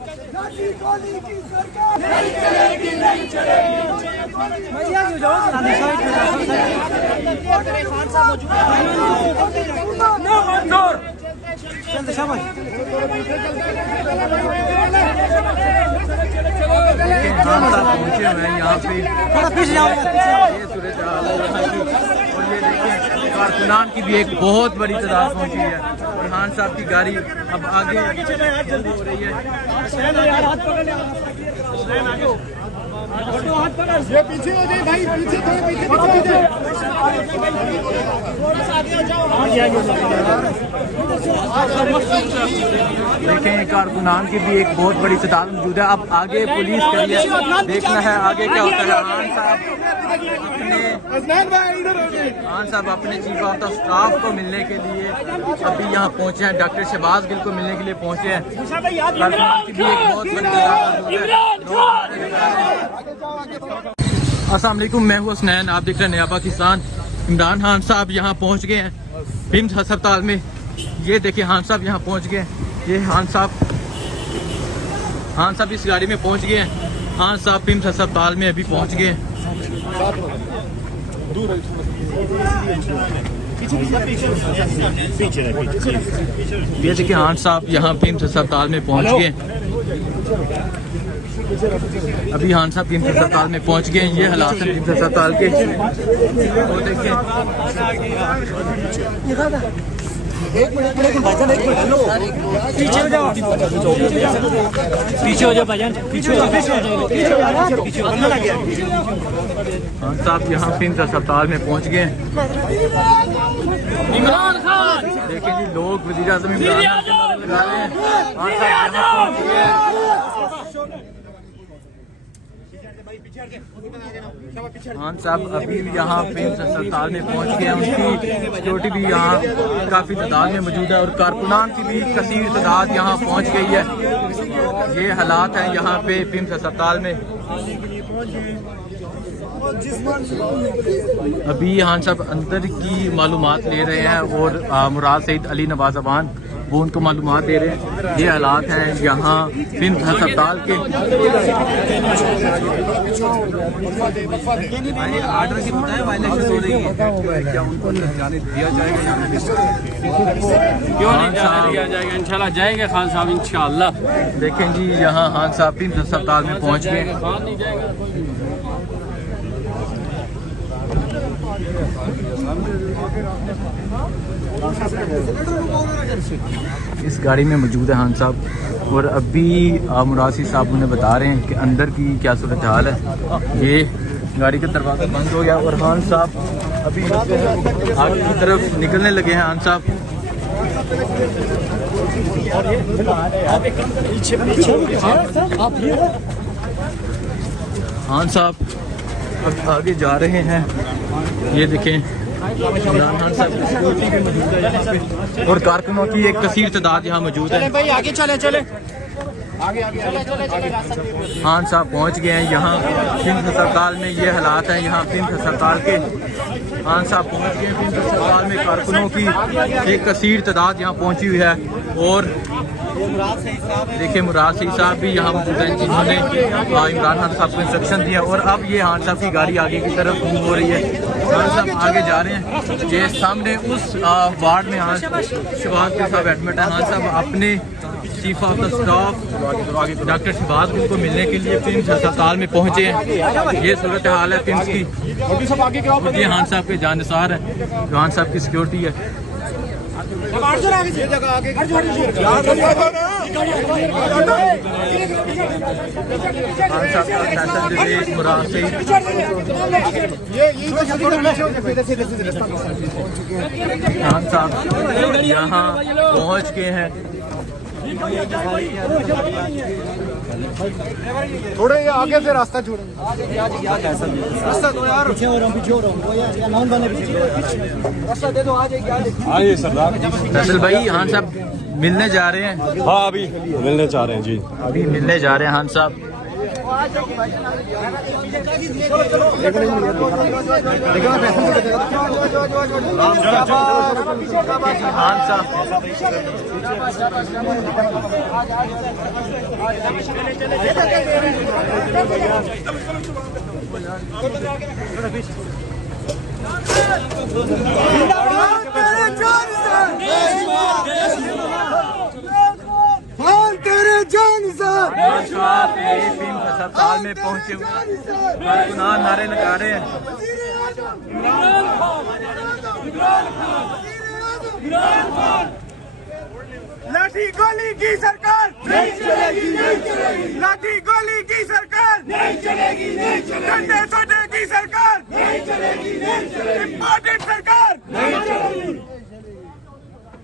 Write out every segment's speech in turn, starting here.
पहुंचे हुए हैं यहाँ पे, ये सूरत हाल है यहाँ की। और ये देखिए कारकुनान की भी एक बहुत बड़ी तादाद पहुंची है और खान साहब की गाड़ी अब आगे हो रही है। ये पीछे हो जाए भाई, पीछे थोड़े पीछे देखें कारकुनान की भी एक बहुत बड़ी तादाद मौजूद है। अब आगे पुलिस के लिए देखना है आगे क्या होता है। खान साहब अपने चीफ ऑफ द स्टाफ को मिलने के लिए अभी यहाँ पहुँचे हैं, डॉक्टर शहबाज गिल को मिलने के लिए पहुँचे हैं। कारकुनान की भी एक बहुत बड़ी तादाद मौजूद है। अस्सलाम वालेकुम, मैं हूँ हसनैन, आप देख रहे हैं नया पाकिस्तान। इमरान खान साहब यहाँ पहुँच गए हैं पिम्स अस्पताल में। ये देखिए खान साहब यहाँ पहुँच गए हैं। ये खान साहब इस गाड़ी में पहुँच गए हैं। खान साहब पिम्स अस्पताल में अभी पहुँच गए हैं। ये देखिए खान साहब यहाँ पिम्स अस्पताल में पहुँच गए। अभी खान साहब पिम्स अस्पताल में पहुँच गए। ये हालात हैं पिम्स अस्पताल के। वो देखिए पीछे हो जाओ, पीछे हो जाओ भाईजान, पीछे हो जाओ। खान साहब यहाँ पिम्स अस्पताल में पहुँच गए। इमरान खान देखिए जी, लोग वज़ीर आज़म इमरान खान के नारे लगा रहे हैं। खान साहब यहाँ पहुँच गए। खान साहब अभी भी यहाँ पिम्स अस्पताल में पहुँच गए हैं। उनकी सिक्योरिटी भी यहाँ काफ़ी तादाद में मौजूद है और कारकुनान की भी कसीर तादाद यहाँ पहुँच गई है। ये हालात हैं यहाँ पे पिम्स अस्पताल में। अभी खान साहब अंदर की मालूमात ले रहे हैं और मुराद सईद अली नवाज अवान वो उनको मालूमात दे रहे हैं। ये हालात हैं यहाँ पिम्स अस्पताल के। आर्डर की बताए वायलेशन हो रही है, क्या उनको जाने दिया जाएगा? क्यों नहीं जाने दिया जाएगा? इंशाल्लाह जाएंगे खान साहब, इंशाल्लाह। देखें जी यहाँ खान साहब पिम्स अस्पताल में पहुँच गए। इस गाड़ी में मौजूद है खान साहब और अभी मुरासी साहब उन्हें बता रहे हैं कि अंदर की क्या सूरत हाल है। ये गाड़ी का दरवाज़ा बंद हो गया और खान साहब अभी आगे की तरफ निकलने लगे हैं। खान साहब अब आगे जा रहे हैं। ये देखें इमरान खान साहब की सिक्योरिटी भी मौजूद है यहाँ पे और कारकुनों की एक कसीर तादाद यहाँ मौजूद है। भाई आगे चले खान साहब पहुँच गए हैं यहाँ पिम्स अस्पताल में। ये हालात हैं यहाँ पिम्स अस्पताल के। खान साहब पहुँच गए हैं पिम्स अस्पताल में। कारकुनों की एक कसीर तादाद यहाँ पहुँची हुई है और देखिए मुराद सईद साहब भी यहाँ मौजूद हैं जिन्होंने इमरान खान साहब को इंस्ट्रक्शन दिया। और अब ये खान साहब की गाड़ी आगे की तरफ मूव हो रही है। खान साहब आगे जा रहे हैं। ये सामने उस वार्ड में आज शहबाज के साहब एडमिट है। खान साहब अपने chief of the staff doctor Shahbaz Gill को मिलने के लिए पिम्स अस्पताल में पहुँचे हैं। ये सूरत हाल है पिम्स की। ये खान साहब के जानसार है, खान साहब की सिक्योरिटी है। खान साहब मुराद सईद खान साहब यहाँ पहुँच गए हैं। थोड़े आगे से रास्ता छोड़ेंगे। रास्ता दो यार, पीछे हो रहा हूँ, रास्ता दे दो। आइए सरदार। फैसल भाई खान साहब मिलने जा रहे हैं। हाँ अभी मिलने जा रहे हैं जी। अभी मिलने जा रहे हैं खान साहब। खान साहब फिल्म अस्पताल में पहुंचे कारकुनान नारे लगा रहे हैं। लाठी गोली की सरकार नहीं चलेगी, नहीं चलेगी। लाठी गोली की सरकार नहीं चलेगी, नहीं चलेगी। डंडे सोटे की सरकार नहीं चलेगी, नहीं चलेगी। इम्पोर्टेड सरकार नहीं चलेगी।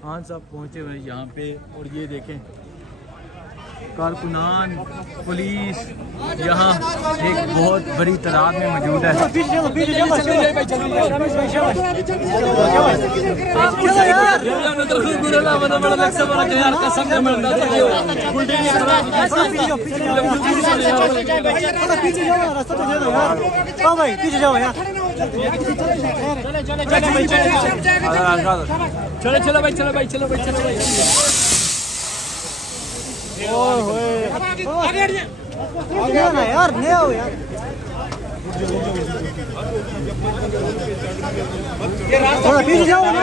खान साहब पहुंचे हुए यहाँ पे और ये देखें कारकुनान पुलिस यहाँ एक बहुत बड़ी तादाद में मौजूद है। पीछे जाओ यार। चलो चलो भाई, चलो भाई, चलो भाई, चलो भाई। ना यार, नहीं आओ यार। थोड़ा पीछे जाओ ना,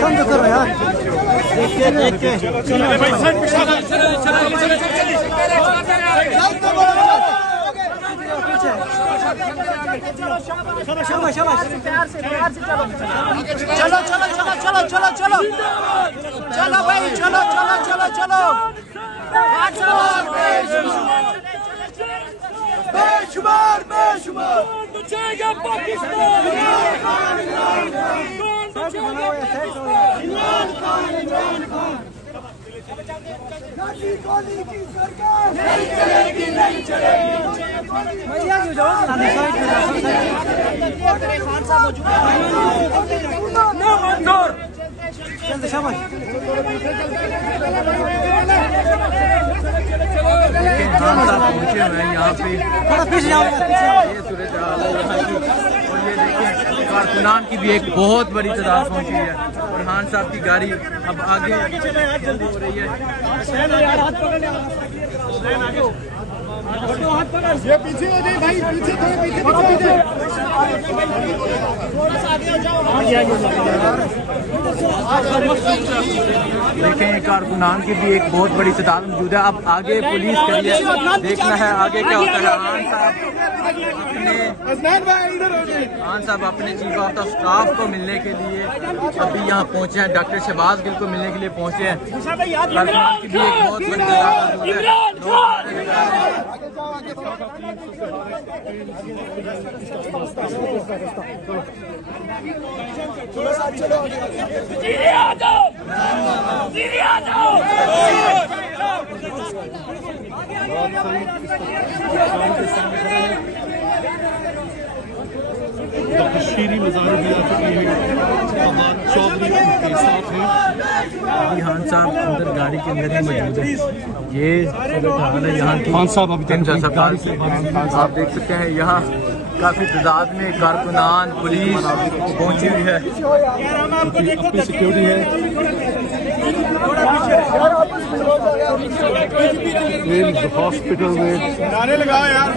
समझो करो यार। देख के चलो भाई, चलो शाबाश शाबाश, प्यार से चलो। चलो चलो चलो चलो चलो चलो चलो भाई, चलो चलो चलो चलो। बेशुमार बेशुमार बचाएगा पाकिस्तान। लाठी गोली की सरकार नहीं चलेगी, नहीं चलेगी। भैया क्यों जाओ? चल शाबाश। खान साहब पहुंचे हुए हैं यहाँ पे। थोड़ा पीछे जाओ। ये सूरज हाल है यहाँ की। और ये देखिए कारकुनान की भी एक बहुत बड़ी तादाद पहुंची है और खान साहब की गाड़ी अब आगे हो रही है। ये पीछे हो जाए भाई, पीछे थोड़े पीछे देखें कारकुनान की भी एक बहुत बड़ी तादाद मौजूद है। अब आगे पुलिस के लिए देखना है आगे क्या होता है। खान साहब अपने चीफ ऑफ द स्टाफ को मिलने के लिए अभी यहाँ पहुंचे हैं। डॉक्टर शहबाज गिल को मिलने के लिए पहुंचे हैं। कारकुनान की भी एक बहुत बड़ी तादाद मौजूद शीरी मज़ार भी आ चुकी है। चौधरी के साथ हैं। अभी खान साहब अंदर गाड़ी के अंदर ही मौजूद है। ये हाल है यहाँ की। खान साहब अभी तक अस्पताल से आप देख सकते हैं यहाँ काफ़ी तादाद में कारकुनान पुलिस पहुंची हुई है। अपनी सिक्योरिटी है। हॉस्पिटल में नारे लगाओ यार।